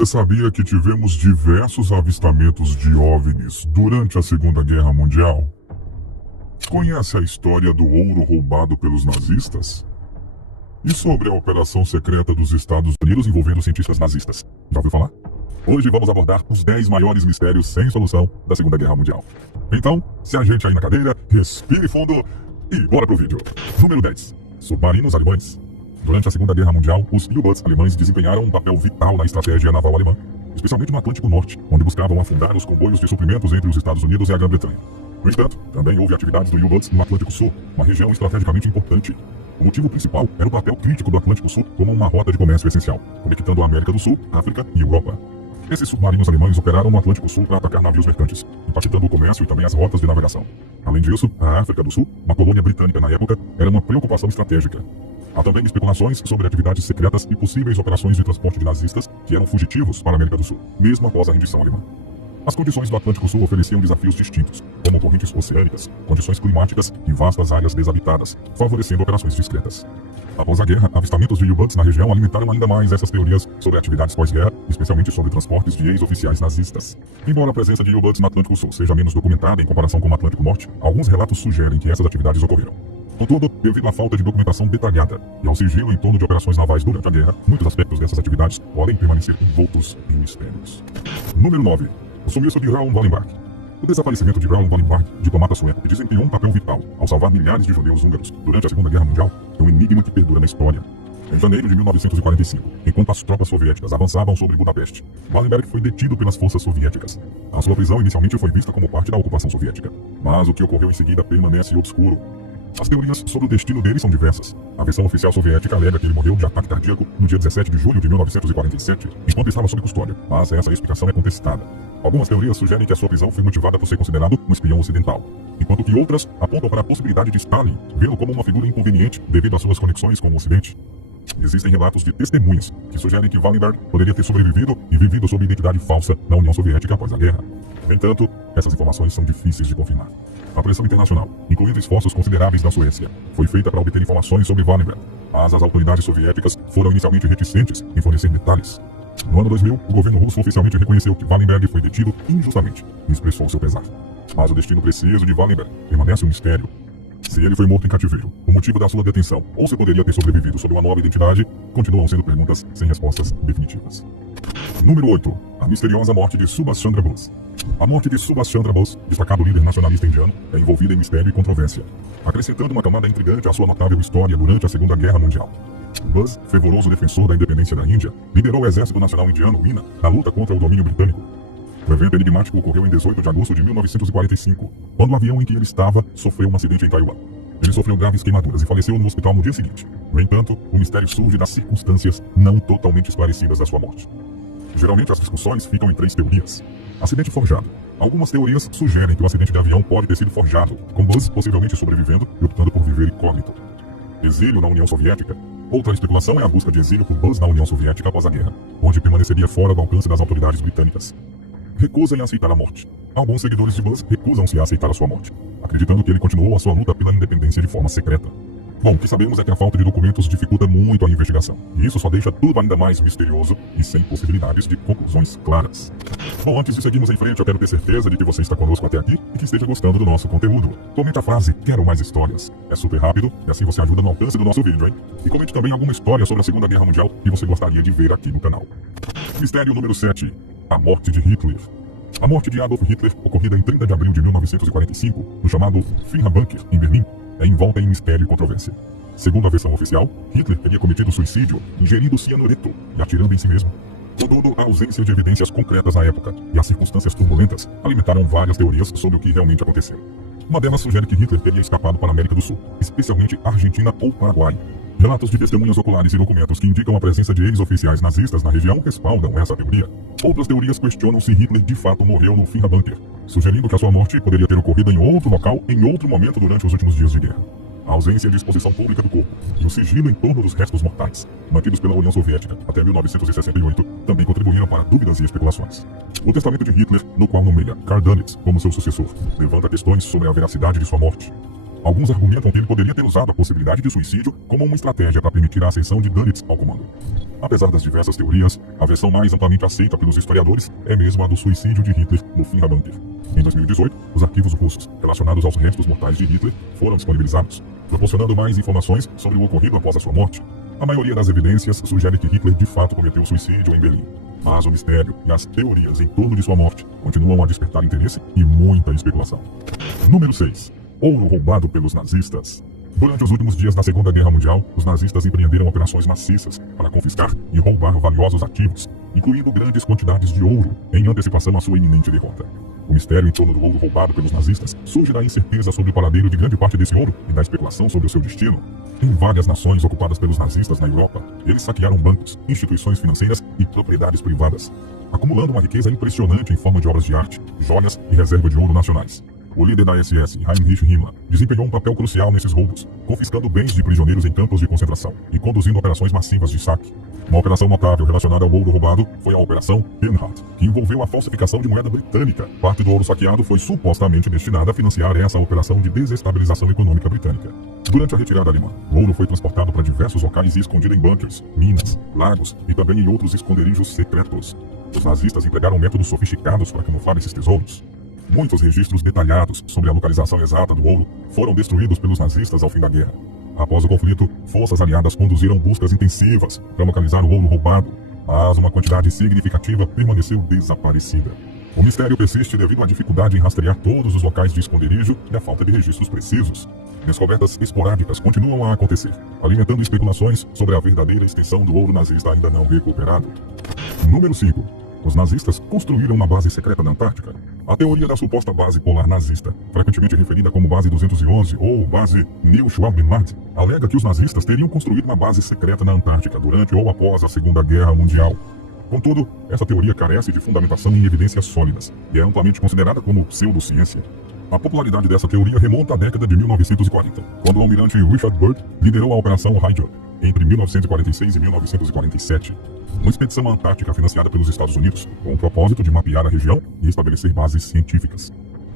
Você sabia que tivemos diversos avistamentos de OVNIs durante a Segunda Guerra Mundial? Conhece a história do ouro roubado pelos nazistas? E sobre a operação secreta dos Estados Unidos envolvendo cientistas nazistas? Já ouviu falar? Hoje vamos abordar os 10 maiores mistérios sem solução da Segunda Guerra Mundial. Então, se ajeite aí na cadeira, respire fundo e bora pro vídeo. Número 10. Submarinos alemães. Durante a Segunda Guerra Mundial, os U-Boats alemães desempenharam um papel vital na estratégia naval alemã, especialmente no Atlântico Norte, onde buscavam afundar os comboios de suprimentos entre os Estados Unidos e a Grã-Bretanha. No entanto, também houve atividades do U-Boats no Atlântico Sul, uma região estrategicamente importante. O motivo principal era o papel crítico do Atlântico Sul como uma rota de comércio essencial, conectando a América do Sul, África e Europa. Esses submarinos alemães operaram no Atlântico Sul para atacar navios mercantes, impactando o comércio e também as rotas de navegação. Além disso, a África do Sul, uma colônia britânica na época, era uma preocupação estratégica. Há também especulações sobre atividades secretas e possíveis operações de transporte de nazistas que eram fugitivos para a América do Sul, mesmo após a rendição alemã. As condições do Atlântico Sul ofereciam desafios distintos, como correntes oceânicas, condições climáticas e vastas áreas desabitadas, favorecendo operações discretas. Após a guerra, avistamentos de U-Boats na região alimentaram ainda mais essas teorias sobre atividades pós-guerra, especialmente sobre transportes de ex-oficiais nazistas. Embora a presença de U-Boats no Atlântico Sul seja menos documentada em comparação com o Atlântico Norte, alguns relatos sugerem que essas atividades ocorreram. Contudo, devido à falta de documentação detalhada e ao sigilo em torno de operações navais durante a guerra, muitos aspectos dessas atividades podem permanecer envoltos em mistérios. Número 9. O sumiço de Raoul Wallenberg. O desaparecimento de Raoul Wallenberg, diplomata sueco que desempenhou um papel vital ao salvar milhares de judeus húngaros durante a Segunda Guerra Mundial, é um enigma que perdura na história. Em janeiro de 1945, enquanto as tropas soviéticas avançavam sobre Budapeste, Wallenberg foi detido pelas forças soviéticas. A sua prisão inicialmente foi vista como parte da ocupação soviética, mas o que ocorreu em seguida permanece obscuro. As teorias sobre o destino dele são diversas. A versão oficial soviética alega que ele morreu de ataque cardíaco no dia 17 de julho de 1947, enquanto estava sob custódia, mas essa explicação é contestada. Algumas teorias sugerem que a sua prisão foi motivada por ser considerado um espião ocidental, enquanto que outras apontam para a possibilidade de Stalin vê-lo como uma figura inconveniente devido às suas conexões com o Ocidente. Existem relatos de testemunhas que sugerem que Wallenberg poderia ter sobrevivido e vivido sob identidade falsa na União Soviética após a guerra. No entanto, essas informações são difíceis de confirmar. A pressão internacional, incluindo esforços consideráveis da Suécia, foi feita para obter informações sobre Wallenberg, mas as autoridades soviéticas foram inicialmente reticentes em fornecer detalhes. No ano 2000, o governo russo oficialmente reconheceu que Wallenberg foi detido injustamente e expressou seu pesar. Mas o destino preciso de Wallenberg permanece um mistério. Se ele foi morto em cativeiro, o motivo da sua detenção, ou se poderia ter sobrevivido sob uma nova identidade, continuam sendo perguntas sem respostas definitivas. Número 8. A misteriosa morte de Subhas Chandra Bose. A morte de Subhas Chandra Bose, destacado líder nacionalista indiano, é envolvida em mistério e controvérsia, acrescentando uma camada intrigante à sua notável história durante a Segunda Guerra Mundial. Bose, fervoroso defensor da independência da Índia, liderou o Exército Nacional Indiano, INA, na luta contra o domínio britânico. O evento enigmático ocorreu em 18 de agosto de 1945, quando o avião em que ele estava sofreu um acidente em Taiwan. Ele sofreu graves queimaduras e faleceu no hospital no dia seguinte. No entanto, o mistério surge das circunstâncias não totalmente esclarecidas da sua morte. Geralmente as discussões ficam em 3 teorias. Acidente forjado. Algumas teorias sugerem que o acidente de avião pode ter sido forjado, com Bose possivelmente sobrevivendo e optando por viver incógnito. Exílio na União Soviética. Outra especulação é a busca de exílio por Bose na União Soviética após a guerra, onde permaneceria fora do alcance das autoridades britânicas. Recusa em aceitar a morte. Alguns seguidores de Bose recusam-se a aceitar a sua morte, acreditando que ele continuou a sua luta pela independência de forma secreta. Bom, o que sabemos é que a falta de documentos dificulta muito a investigação, e isso só deixa tudo ainda mais misterioso e sem possibilidades de conclusões claras. Bom, antes de seguirmos em frente, eu quero ter certeza de que você está conosco até aqui e que esteja gostando do nosso conteúdo. Comente a frase, quero mais histórias. É super rápido e assim você ajuda no alcance do nosso vídeo, hein? E comente também alguma história sobre a Segunda Guerra Mundial que você gostaria de ver aqui no canal. Mistério número 7. A morte de Hitler. A morte de Adolf Hitler, ocorrida em 30 de abril de 1945, no chamado Führer Bunker, em Berlim, é envolta em mistério e controvérsia. Segundo a versão oficial, Hitler teria cometido suicídio ingerindo cianureto e atirando em si mesmo. Contudo, a ausência de evidências concretas na época e as circunstâncias turbulentas alimentaram várias teorias sobre o que realmente aconteceu. Uma delas sugere que Hitler teria escapado para a América do Sul, especialmente Argentina ou Paraguai. Relatos de testemunhas oculares e documentos que indicam a presença de ex-oficiais nazistas na região respaldam essa teoria. Outras teorias questionam se Hitler de fato morreu no Führer Bunker, sugerindo que a sua morte poderia ter ocorrido em outro local, em outro momento durante os últimos dias de guerra. A ausência de exposição pública do corpo e o sigilo em torno dos restos mortais, mantidos pela União Soviética até 1968, também contribuíram para dúvidas e especulações. O testamento de Hitler, no qual nomeia Karl Dönitz como seu sucessor, levanta questões sobre a veracidade de sua morte. Alguns argumentam que ele poderia ter usado a possibilidade de suicídio como uma estratégia para permitir a ascensão de Dönitz ao comando. Apesar das diversas teorias, a versão mais amplamente aceita pelos historiadores é mesmo a do suicídio de Hitler no Führer Bunker. Em 2018, os arquivos russos relacionados aos restos mortais de Hitler foram disponibilizados, proporcionando mais informações sobre o ocorrido após a sua morte. A maioria das evidências sugere que Hitler de fato cometeu suicídio em Berlim, mas o mistério e as teorias em torno de sua morte continuam a despertar interesse e muita especulação. Número 6. Ouro roubado pelos nazistas. Durante os últimos dias da Segunda Guerra Mundial, os nazistas empreenderam operações maciças para confiscar e roubar valiosos ativos, incluindo grandes quantidades de ouro, em antecipação à sua iminente derrota. O mistério em torno do ouro roubado pelos nazistas surge da incerteza sobre o paradeiro de grande parte desse ouro e da especulação sobre o seu destino. Em várias nações ocupadas pelos nazistas na Europa, eles saquearam bancos, instituições financeiras e propriedades privadas, acumulando uma riqueza impressionante em forma de obras de arte, joias e reserva de ouro nacionais. O líder da SS, Heinrich Himmler, desempenhou um papel crucial nesses roubos, confiscando bens de prisioneiros em campos de concentração e conduzindo operações massivas de saque. Uma operação notável relacionada ao ouro roubado foi a Operação Bernhard, que envolveu a falsificação de moeda britânica. Parte do ouro saqueado foi supostamente destinada a financiar essa operação de desestabilização econômica britânica. Durante a retirada alemã, o ouro foi transportado para diversos locais e escondido em bunkers, minas, lagos e também em outros esconderijos secretos. Os nazistas empregaram métodos sofisticados para camuflar esses tesouros. Muitos registros detalhados sobre a localização exata do ouro foram destruídos pelos nazistas ao fim da guerra. Após o conflito, forças aliadas conduziram buscas intensivas para localizar o ouro roubado, mas uma quantidade significativa permaneceu desaparecida. O mistério persiste devido à dificuldade em rastrear todos os locais de esconderijo e à falta de registros precisos. Descobertas esporádicas continuam a acontecer, alimentando especulações sobre a verdadeira extensão do ouro nazista ainda não recuperado. Número 5. Os nazistas construíram uma base secreta na Antártica. A teoria da suposta base polar nazista, frequentemente referida como Base 211 ou Base Neuschwanstein, alega que os nazistas teriam construído uma base secreta na Antártica durante ou após a Segunda Guerra Mundial. Contudo, essa teoria carece de fundamentação em evidências sólidas e é amplamente considerada como pseudociência. A popularidade dessa teoria remonta à década de 1940, quando o almirante Richard Byrd liderou a Operação Hydra entre 1946 e 1947, uma expedição antártica financiada pelos Estados Unidos, com o propósito de mapear a região e estabelecer bases científicas.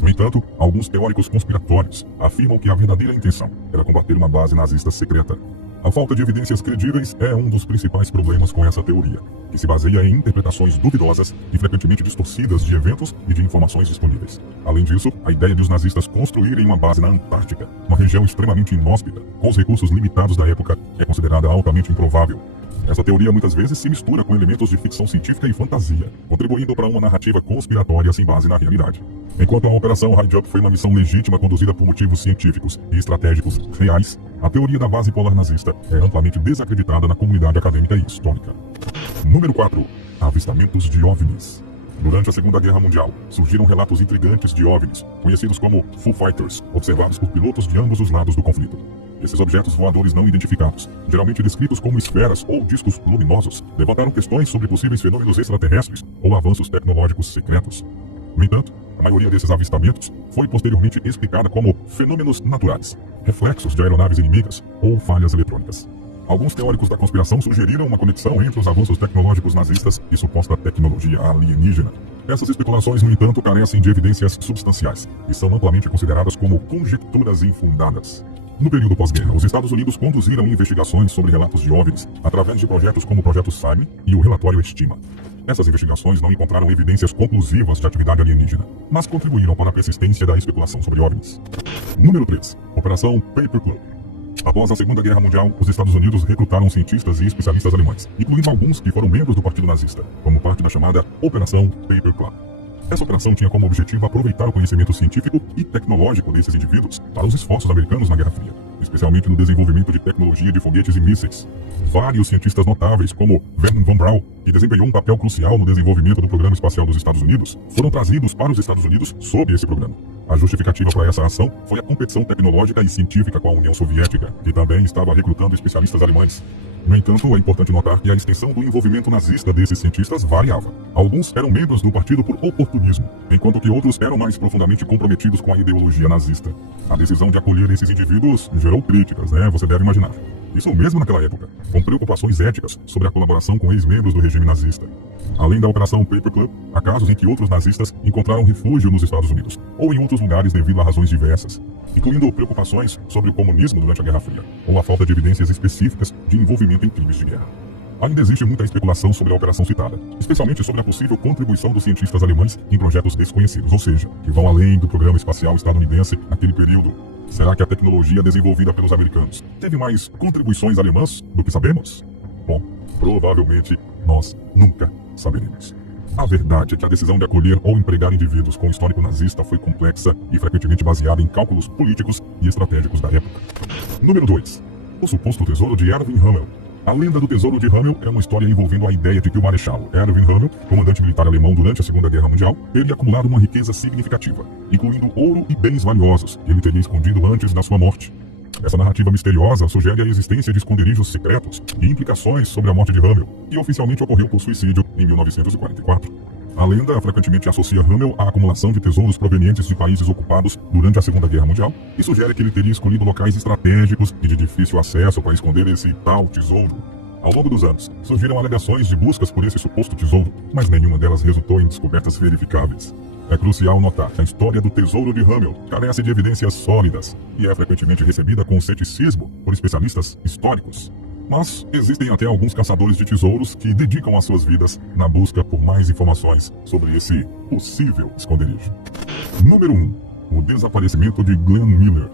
No entanto, alguns teóricos conspiratórios afirmam que a verdadeira intenção era combater uma base nazista secreta. A falta de evidências credíveis é um dos principais problemas com essa teoria, que se baseia em interpretações duvidosas e frequentemente distorcidas de eventos e de informações disponíveis. Além disso, a ideia de os nazistas construírem uma base na Antártica, uma região extremamente inóspita, com os recursos limitados da época, é considerada altamente improvável. Essa teoria muitas vezes se mistura com elementos de ficção científica e fantasia, contribuindo para uma narrativa conspiratória sem base na realidade. Enquanto a Operação Hydra foi uma missão legítima conduzida por motivos científicos e estratégicos reais, a teoria da base polar nazista é amplamente desacreditada na comunidade acadêmica e histórica. Número 4. Avistamentos de OVNIs. Durante a Segunda Guerra Mundial, surgiram relatos intrigantes de OVNIs, conhecidos como Foo Fighters, observados por pilotos de ambos os lados do conflito. Esses objetos voadores não identificados, geralmente descritos como esferas ou discos luminosos, levantaram questões sobre possíveis fenômenos extraterrestres ou avanços tecnológicos secretos. No entanto, a maioria desses avistamentos foi posteriormente explicada como fenômenos naturais, reflexos de aeronaves inimigas ou falhas eletrônicas. Alguns teóricos da conspiração sugeriram uma conexão entre os avanços tecnológicos nazistas e suposta tecnologia alienígena. Essas especulações, no entanto, carecem de evidências substanciais e são amplamente consideradas como conjecturas infundadas. No período pós-guerra, os Estados Unidos conduziram investigações sobre relatos de OVNIs através de projetos como o Projeto Simon e o Relatório Estima. Essas investigações não encontraram evidências conclusivas de atividade alienígena, mas contribuíram para a persistência da especulação sobre OVNIs. Número 3. Operação Paperclip. Após a Segunda Guerra Mundial, os Estados Unidos recrutaram cientistas e especialistas alemães, incluindo alguns que foram membros do Partido Nazista, como parte da chamada Operação Paperclip. Essa operação tinha como objetivo aproveitar o conhecimento científico e tecnológico desses indivíduos para os esforços americanos na Guerra Fria, especialmente no desenvolvimento de tecnologia de foguetes e mísseis. Vários cientistas notáveis, como Wernher von Braun, que desempenhou um papel crucial no desenvolvimento do Programa Espacial dos Estados Unidos, foram trazidos para os Estados Unidos sob esse programa. A justificativa para essa ação foi a competição tecnológica e científica com a União Soviética, que também estava recrutando especialistas alemães. No entanto, é importante notar que a extensão do envolvimento nazista desses cientistas variava. Alguns eram membros do partido por oportunismo, enquanto que outros eram mais profundamente comprometidos com a ideologia nazista. A decisão de acolher esses indivíduos gerou críticas, você deve imaginar. Isso mesmo naquela época, com preocupações éticas sobre a colaboração com ex-membros do regime nazista. Além da Operação Paperclip, há casos em que outros nazistas encontraram refúgio nos Estados Unidos, ou em outros lugares devido a razões diversas, incluindo preocupações sobre o comunismo durante a Guerra Fria, ou a falta de evidências específicas de envolvimento em crimes de guerra. Ainda existe muita especulação sobre a operação citada, especialmente sobre a possível contribuição dos cientistas alemães em projetos desconhecidos, ou seja, que vão além do programa espacial estadunidense naquele período. Será que a tecnologia desenvolvida pelos americanos teve mais contribuições alemãs do que sabemos? Bom, provavelmente nós nunca saberemos. A verdade é que a decisão de acolher ou empregar indivíduos com histórico nazista foi complexa e frequentemente baseada em cálculos políticos e estratégicos da época. Número 2. O suposto tesouro de Erwin Rommel. A lenda do tesouro de Rommel é uma história envolvendo a ideia de que o marechal Erwin Rommel, comandante militar alemão durante a Segunda Guerra Mundial, teria acumulado uma riqueza significativa, incluindo ouro e bens valiosos, que ele teria escondido antes da sua morte. Essa narrativa misteriosa sugere a existência de esconderijos secretos e implicações sobre a morte de Rommel, que oficialmente ocorreu por suicídio em 1944. A lenda frequentemente associa Rommel à acumulação de tesouros provenientes de países ocupados durante a Segunda Guerra Mundial e sugere que ele teria escolhido locais estratégicos e de difícil acesso para esconder esse tal tesouro. Ao longo dos anos, surgiram alegações de buscas por esse suposto tesouro, mas nenhuma delas resultou em descobertas verificáveis. É crucial notar que a história do tesouro de Rommel carece de evidências sólidas e é frequentemente recebida com ceticismo por especialistas históricos. Mas existem até alguns caçadores de tesouros que dedicam as suas vidas na busca por mais informações sobre esse possível esconderijo. Número 1. O desaparecimento de Glenn Miller.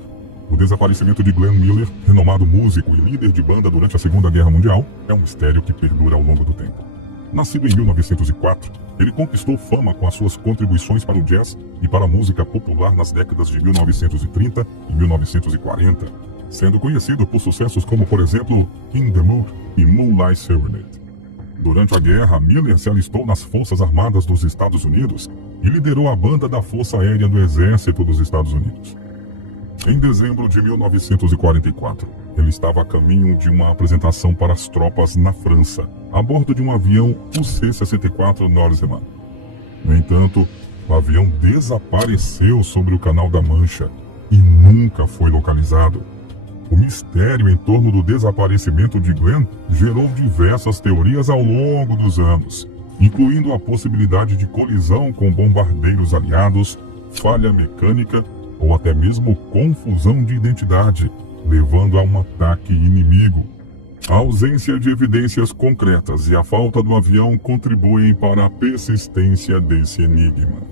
O desaparecimento de Glenn Miller, renomado músico e líder de banda durante a Segunda Guerra Mundial, é um mistério que perdura ao longo do tempo. Nascido em 1904, ele conquistou fama com as suas contribuições para o jazz e para a música popular nas décadas de 1930 e 1940, sendo conhecido por sucessos como, por exemplo, In the Mood e Moonlight Serenade. Durante a guerra, Miller se alistou nas Forças Armadas dos Estados Unidos e liderou a banda da Força Aérea do Exército dos Estados Unidos. Em dezembro de 1944, ele estava a caminho de uma apresentação para as tropas na França, a bordo de um avião UC-64 Norseman. No entanto, o avião desapareceu sobre o Canal da Mancha e nunca foi localizado. O mistério em torno do desaparecimento de Glenn gerou diversas teorias ao longo dos anos, incluindo a possibilidade de colisão com bombardeiros aliados, falha mecânica ou até mesmo confusão de identidade, levando a um ataque inimigo. A ausência de evidências concretas e a falta do avião contribuem para a persistência desse enigma.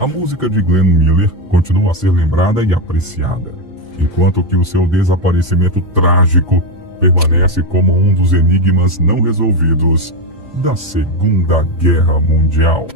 A música de Glenn Miller continua a ser lembrada e apreciada, enquanto que o seu desaparecimento trágico permanece como um dos enigmas não resolvidos da Segunda Guerra Mundial.